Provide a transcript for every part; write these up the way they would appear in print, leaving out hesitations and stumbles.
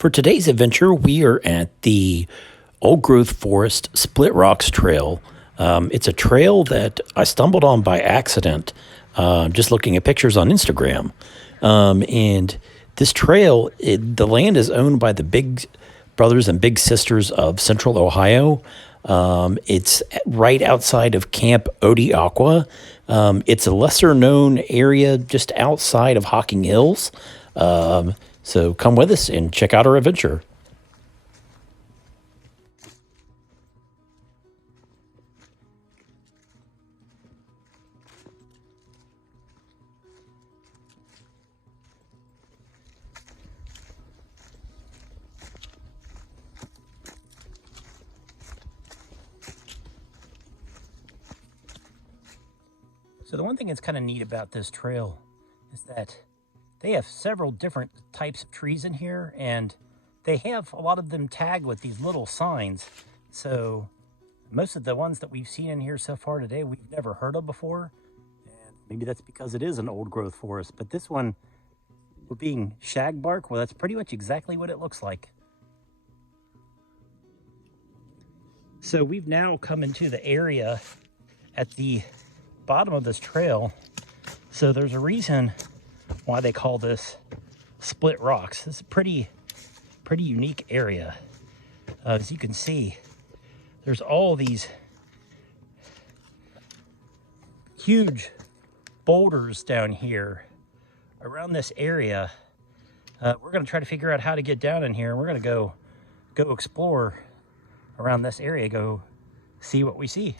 For today's adventure, we are at the Old Growth Forest Split Rocks Trail. It's a trail that I stumbled on by accident, just looking at pictures on Instagram. And this trail, the land is owned by the Big Brothers and Big Sisters of Central Ohio. It's right outside of Camp Odeaqua. It's a lesser known area just outside of Hocking Hills. So come with us and check out our adventure. So the one thing that's kind of neat about this trail is that they have several different types of trees in here, and they have a lot of them tagged with these little signs. So most of the ones that we've seen in here so far today, we've never heard of before. And maybe that's because it is an old growth forest, but this one, being shagbark, well, that's pretty much exactly what it looks like. So we've now come into the area at the bottom of this trail. So there's a reason why they call this Split Rocks. This is a pretty unique area. As you can see, there's all these huge boulders down here around this area. We're going to try to figure out how to get down in here, and we're going to go explore around this area, go see what we see.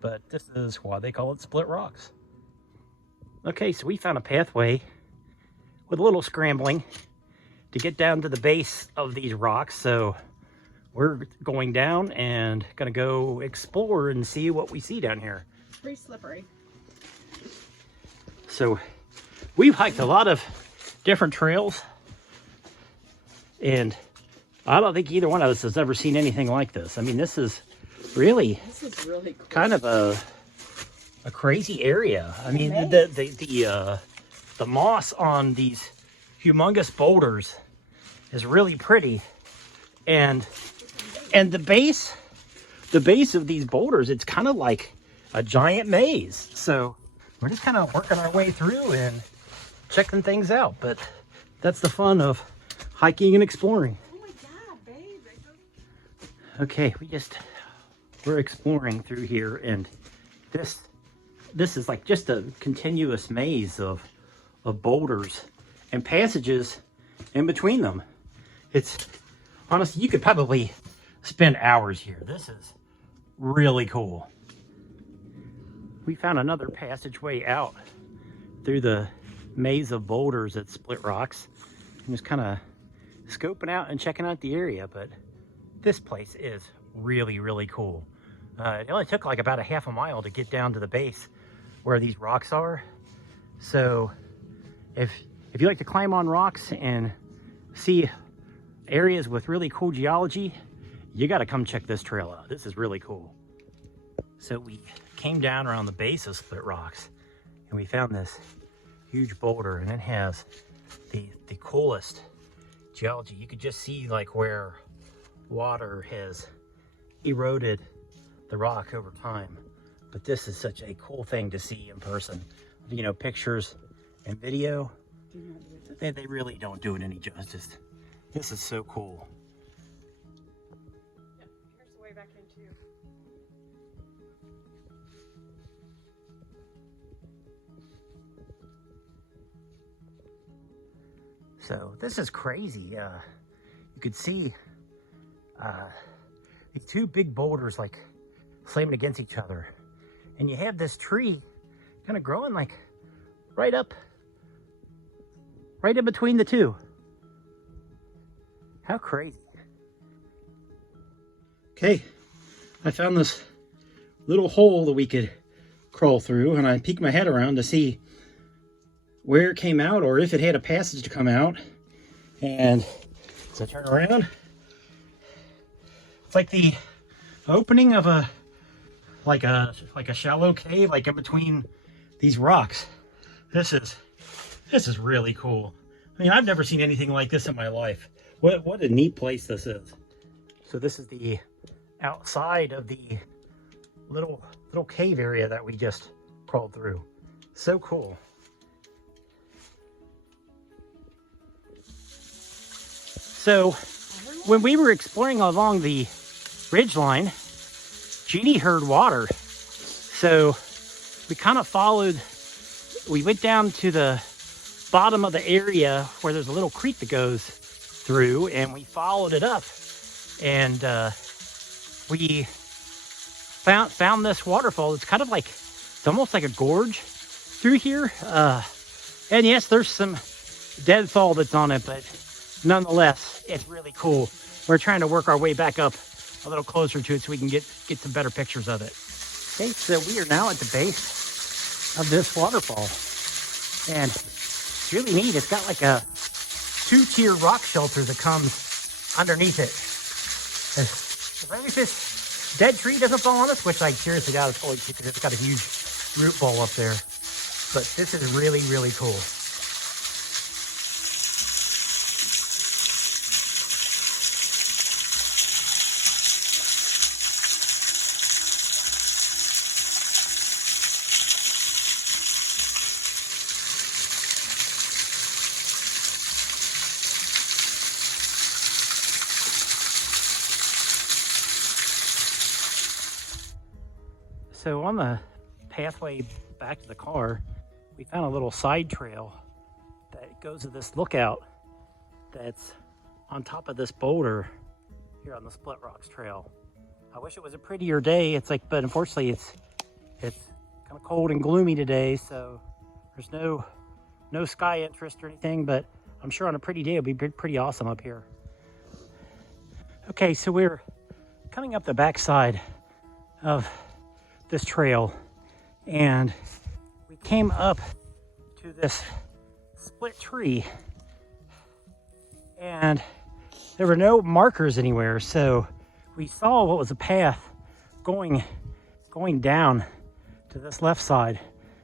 But this is why they call it Split Rocks. Okay, so we found a pathway with a little scrambling to get down to the base of these rocks. So we're going down and gonna go explore and see what we see down here. It's pretty slippery. So we've hiked a lot of different trails, and I don't think either one of us has ever seen anything like this. I mean, this is really cool. Kind of a crazy area. I mean, the moss on these humongous boulders is really pretty, and the base of these boulders, it's kind of like a giant maze. So we're just kind of working our way through and checking things out. But that's the fun of hiking and exploring. Oh my God, babe! Okay, we're exploring through here, and this is like just a continuous maze of boulders and passages in between them. It's honestly, you could probably spend hours here. This is really cool. We found another passageway out through the maze of boulders at Split Rocks. I'm just kind of scoping out and checking out the area, but this place is really cool. It only took like about a half a mile to get down to the base where these rocks are. So if you like to climb on rocks and see areas with really cool geology, you got to come check this trail out. This is really cool. So we came down around the base of Split Rocks, and we found this huge boulder, and it has the coolest geology. You could just see like where water has eroded the rock over time. But this is such a cool thing to see in person. You know, pictures and video, they really don't do it any justice. This is so cool. Yep, here's the way back into. So this is crazy. You could see these two big boulders like slamming against each other, and you have this tree kind of growing like right in between the two. How crazy. Okay, I found this little hole that we could crawl through, and I peeked my head around to see where it came out or if it had a passage to come out. And as I turn around, it's like the opening of a shallow cave, like in between these rocks. This is really cool. I mean, I've never seen anything like this in my life. What a neat place this is. So this is the outside of the little cave area that we just crawled through. So cool. So when we were exploring along the ridgeline, Jeannie heard water. So we kind of followed, we went down to the bottom of the area where there's a little creek that goes through, and we followed it up, and we found this waterfall. It's kind of like, it's almost like a gorge through here. And yes, there's some deadfall that's on it, but nonetheless, it's really cool. We're trying to work our way back up a little closer to it so we can get some better pictures of it. Okay, so we are now at the base of this waterfall, and it's really neat. It's got like a 2-tier rock shelter that comes underneath it. As long as this dead tree doesn't fall on us, which I seriously doubt it's going to, because it's got a huge root ball up there. But this is really, really cool. So on the pathway back to the car, we found a little side trail that goes to this lookout that's on top of this boulder here on the Splitrocks Trail. I wish it was a prettier day. It's like, but unfortunately it's kind of cold and gloomy today, so there's no sky interest or anything, but I'm sure on a pretty day it'll be pretty awesome up here. Okay, so we're coming up the backside of this trail, and we came up to this split tree, and there were no markers anywhere, so we saw what was a path going down to this left side.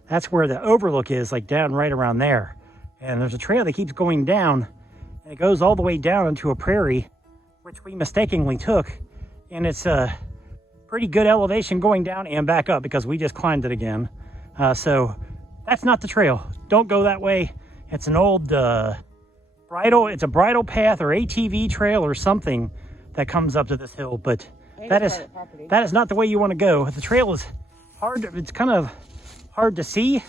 That's where the overlook is, like down right around there. And there's a trail that keeps going down, and it goes all the way down into a prairie, which we mistakenly took, and it's a pretty good elevation going down and back up because we just climbed it again. So that's not the trail. Don't go that way. It's an old it's a bridle path or ATV trail or something that comes up to this hill, but that is not the way you want to go. The trail is hard. It's kind of hard to see,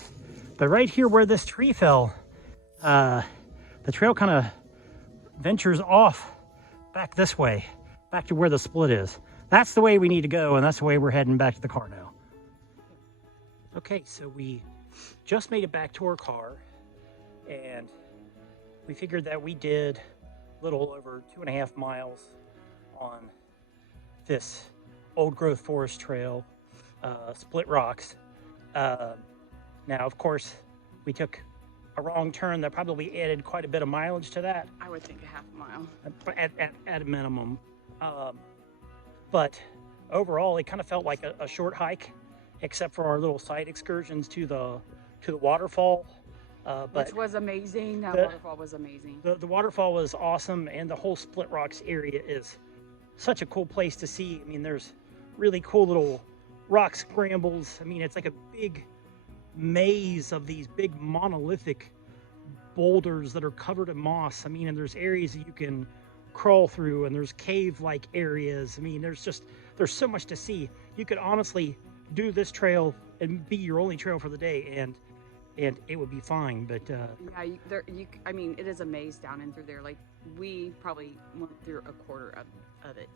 but right here where this tree fell, the trail kind of ventures off back this way, back to where the split is. That's the way we need to go, and that's the way we're heading back to the car now. Okay, so we just made it back to our car, and we figured that we did a little over 2.5 miles on this old growth forest trail, Splitrocks. Now, of course, we took a wrong turn that probably added quite a bit of mileage to that. I would think a half a mile. At a minimum. But overall, it kind of felt like a short hike, except for our little side excursions to the waterfall. Which was amazing. That waterfall was amazing. The waterfall was awesome, and the whole Splitrocks area is such a cool place to see. I mean, there's really cool little rock scrambles. I mean, it's like a big maze of these big monolithic boulders that are covered in moss. I mean, and there's areas that you can crawl through, and there's cave-like areas. I mean, there's so much to see. You could honestly do this trail and be your only trail for the day, and it would be fine. But yeah, I mean, it is a maze down in through there. Like, we probably went through a quarter of it.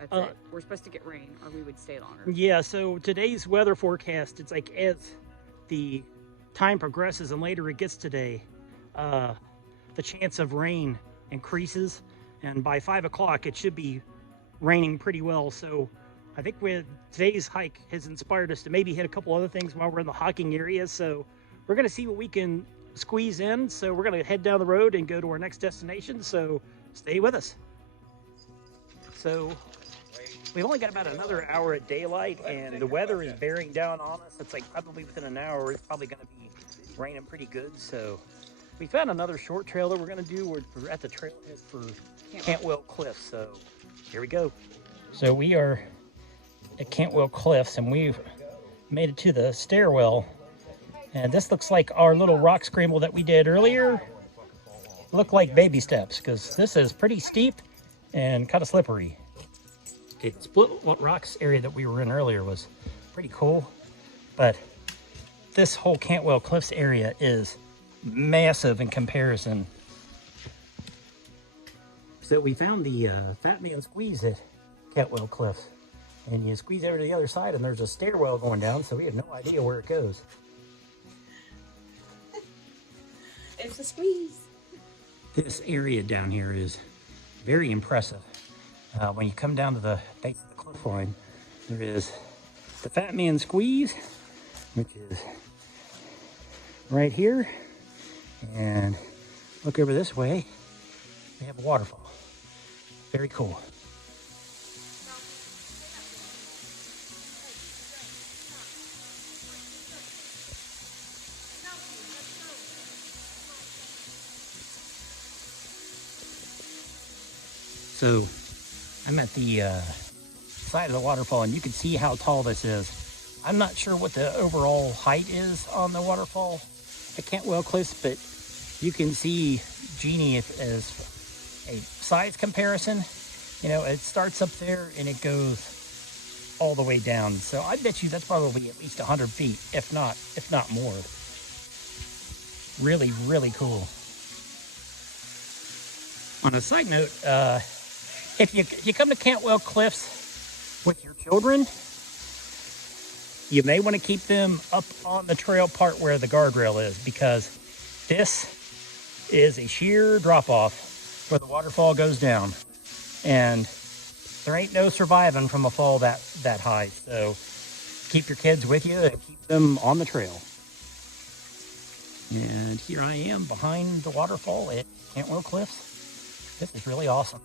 That's it. We're supposed to get rain, or we would stay longer. Yeah, so today's weather forecast, it's like as the time progresses and later it gets today, the chance of rain increases, and by 5 o'clock it should be raining pretty well. So I think today's hike has inspired us to maybe hit a couple other things while we're in the hiking area. So we're going to see what we can squeeze in. So we're going to head down the road and go to our next destination. So stay with us. So we've only got about another hour of daylight, and the weather is bearing down on us. It's like probably within an hour, it's probably going to be raining pretty good. So we found another short trail that we're gonna do. We're at the trailhead for Cantwell Cliffs, so here we go. So we are at Cantwell Cliffs, and we've made it to the stairwell. And this looks like our little rock scramble that we did earlier. Look like baby steps, because this is pretty steep and kind of slippery. Okay, the split rocks area that we were in earlier was pretty cool, but this whole Cantwell Cliffs area is massive in comparison. So we found the Fat Man Squeeze at Cantwell Cliffs, and you squeeze over to the other side and there's a stairwell going down, so we have no idea where it goes. It's a squeeze. This area down here is very impressive. When you come down to the base of the cliff line, there is the Fat Man Squeeze, which is right here. And look over this way, we have a waterfall. Very cool. So I'm at the side of the waterfall, and you can see how tall this is. I'm not sure what the overall height is on the waterfall at Cantwell Cliffs, but you can see Jeannie as a size comparison. You know, it starts up there and it goes all the way down. So I bet you that's probably at least 100 feet, if not more. Really, really cool. On a side note, if you come to Cantwell Cliffs with your children, you may want to keep them up on the trail part where the guardrail is, because this is a sheer drop-off where the waterfall goes down, and there ain't no surviving from a fall that high. So keep your kids with you and keep them on the trail. And here I am behind the waterfall at Cantwell Cliffs. This is really awesome.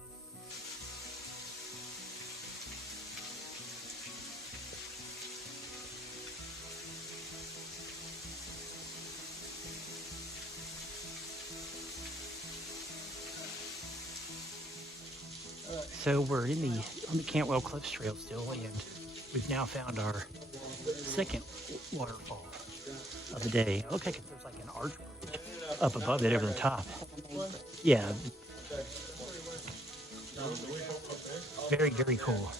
So we're on the Cantwell Cliffs Trail still, and we've now found our second waterfall of the day. It looks like there's like an arch up above it over the top. Yeah. Very, very cool.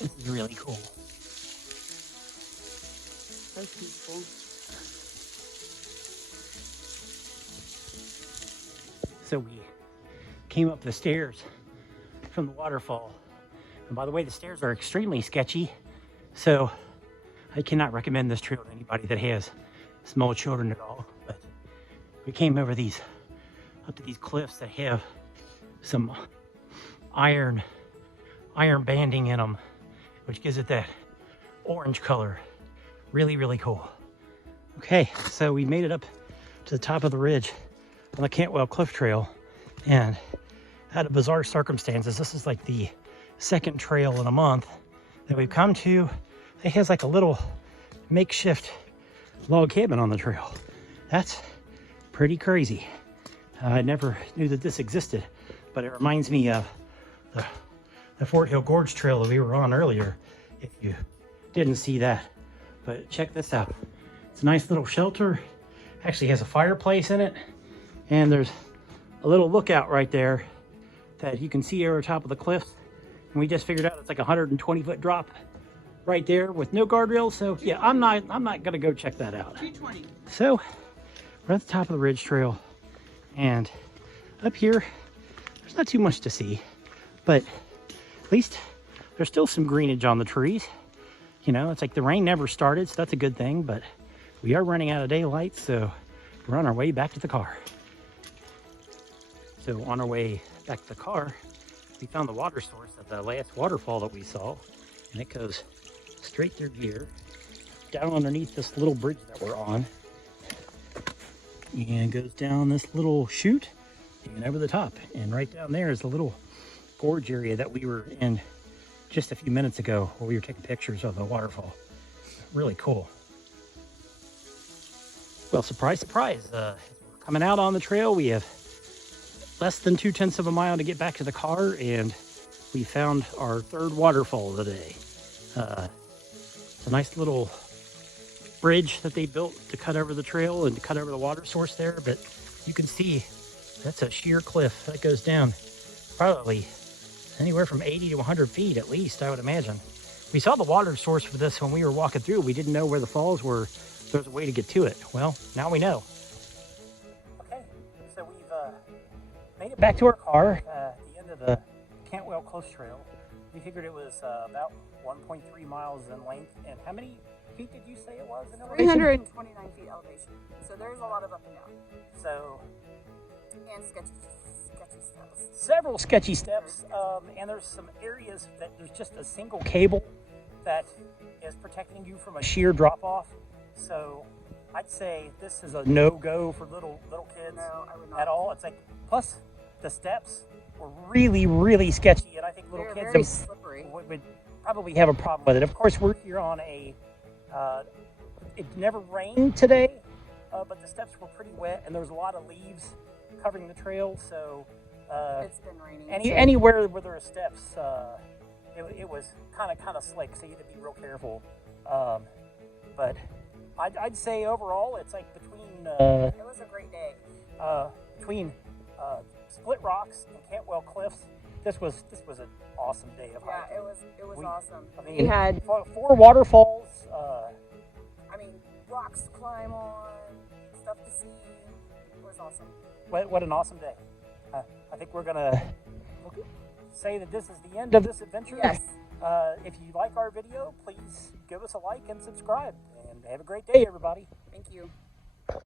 This is really cool. So peaceful. So we came up the stairs from the waterfall. And by the way, the stairs are extremely sketchy. So I cannot recommend this trail to anybody that has small children at all. But we came over up to these cliffs that have some iron banding in them, which gives it that orange color. Really, really cool. Okay, so we made it up to the top of the ridge on the Cantwell Cliff Trail, and out of bizarre circumstances, this is like the second trail in a month that we've come to. It has like a little makeshift log cabin on the trail. That's pretty crazy. I never knew that this existed, but it reminds me of the Fort Hill Gorge Trail that we were on earlier, if you didn't see that. But check this out. It's a nice little shelter. Actually has a fireplace in it, and there's a little lookout right there that you can see over top of the cliffs. And we just figured out it's like a 120-foot drop right there with no guardrails. So yeah, I'm not gonna go check that out. 220. So we're at the top of the ridge trail, and up here there's not too much to see, but at least there's still some greenage on the trees. You know, it's like the rain never started, so that's a good thing, but we are running out of daylight, so we're on our way back to the car. So on our way back to the car, we found the water source of the last waterfall that we saw, and it goes straight through here, down underneath this little bridge that we're on, and goes down this little chute and over the top. And right down there is a little gorge area that we were in just a few minutes ago, where we were taking pictures of the waterfall. Really cool. Well, surprise, surprise. Coming out on the trail, we have less than 2/10 of a mile to get back to the car, and we found our third waterfall of the day. It's a nice little bridge that they built to cut over the trail and to cut over the water source there, but you can see that's a sheer cliff that goes down probably anywhere from 80 to 100 feet at least, I would imagine. We saw the water source for this when we were walking through. We didn't know where the falls were. There's a way to get to it. Well, now we know. Okay, so we've made it back to our car at the end of the Cantwell Cliffs Trail. We figured it was about 1.3 miles in length. And how many feet did you say it was in elevation? 329 feet elevation. So there's a lot of up and down. So, And sketchy steps. Several sketchy steps, and there's some areas that there's just a single cable that is protecting you from a sheer drop-off. So I'd say this is a no-go for little kids. No, I would not. At all. It's like, plus the steps were really sketchy, and I think little They're kids very slippery. would probably have a problem with it. Of course, we're here on a, it never rained today, but the steps were pretty wet, and there was a lot of leaves covering the trail, so It's been raining. anywhere where there are steps, it was kind of slick, so you had to be real careful. But I'd say overall, it's like between It was a great day. between Splitrocks and Cantwell Cliffs, this was an awesome day of Yeah, hiking. it was We- awesome. I mean, We had, four waterfalls. rocks to climb on, stuff to see. It was awesome. What an awesome day. I think we're gonna say that this is the end of this adventure. Yes. If you like our video, please give us a like and subscribe. And have a great day, everybody. Thank you.